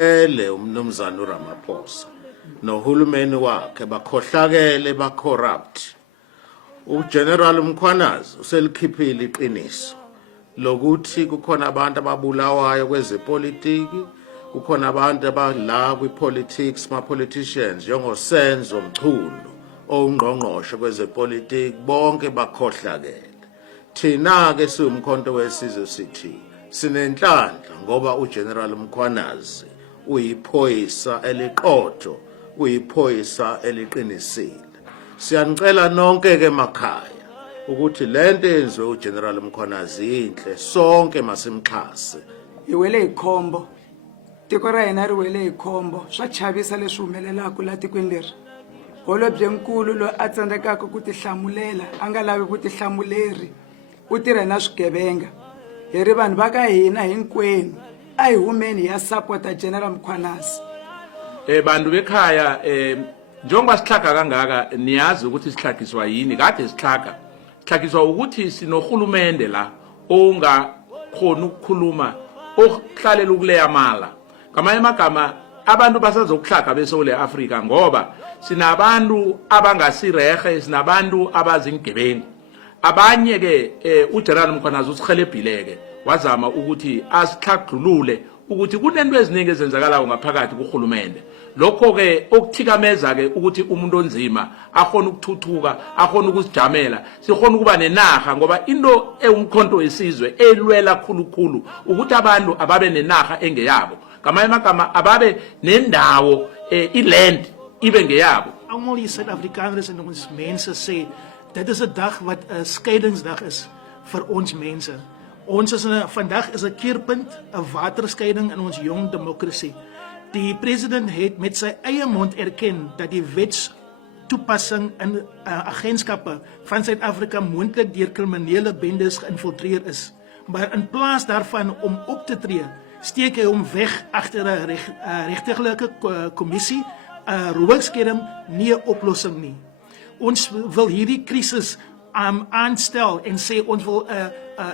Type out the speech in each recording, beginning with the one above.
umnumzana uRamaphosa nohulumeni wakhe bakhohlakele corrupt. uGeneral Mkhwanazi uselikhiphile iqiniso lokuthi kukhona abantu ababulawayo kwezepolitiki, kukhona abantu abala kwipolitics, politicians njengoSenzo Mchunu ongqongqoshe kwezepolitiki bonke bakhohlakele. Thina ke siwumkhonto wesizwe sithi sinenhlanhla ngoba uGeneral Mkhwanazi uyiphoyisa eliqotho, uyiphoyisa eliqinisile. Siyanicela nonke ke emakhaya ukuthi lento yenziwe uGeneral Mkhwanazi inhle, sonke masimxhase. Iwele ikhombo, tiko ra hina ri wele ikhombo, swa chavisa leswi humelelaka la tikweni leri. Holobye nkulu lo a tsandzekaka ku tihlamulela, a nga lavi vutihlamuleri, u tirha na swigevenga. Hi ri vanhu va ka hina hinkwenu a hi humeni ya support General Mkhwanazi. Bantu bekhaya njengoba sihlaga kangaka niyazi ukuthi sihlagiswa yini. Kade sihlagiswa ukuthi sinohulumende la ongakhona ukukhuluma, ohlalela ukuleya mala. Ngamanye amagama abantu basazokuhlaga beSouth Africa ngoba sinabantu abangasirehe, sinabantu abazingebengu. Abanye ke uGeneral Mkhwanazi usihelebhileke wazama ukuthi asihlagulule ukuthi kunento eziningi ezenzakalayo ngaphakathi kuhulumende. Lokho ke okuthikameza ke ukuthi umuntu onzima akhona ukuthuthuka, akhona ukusijamela, sikhona ukuba nenaga ngoba into ewumkhonto wesizwe elwela khulukhulu ukuthi abantu ababe nenaga engeyabo. Ngamanye amagama ababe nendawo iland ibe ngeyabo. Almal die Suid-Afrikaners en ons mense sê dit is 'n dag wat 'n skeidingsdag is vir ons mense. Ons is vandag is 'n keerpunt, 'n waterskeiding in ons jong demokrasie. Die president het met sy eie mond erken dat die wetstoepassing in agentskappe van Suid-Afrika moontlik deur kriminele bendes geïnfiltreer is. Maar in plaas daarvan om op te tree, steek hy hom weg agter 'n regterlike kommissie. Roekskerm nie 'n oplossing nie. Ons wil hierdie krisis aanstel en sê ons wil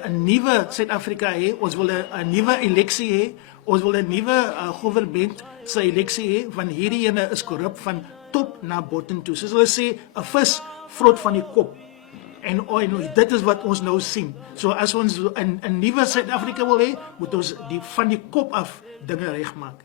'n nuwe Suid-Afrika hê, ons wil 'n nuwe eleksie hê, ons wil 'n nuwe regering se eleksie hê, want hierdie ene is korrup van top na bottom toe. Soos hulle sê, 'n vis vrot van die kop. En dit is wat ons nou sien. So as ons 'n nuwe Suid-Afrika wil hê, moet ons van die kop af dinge regmaak.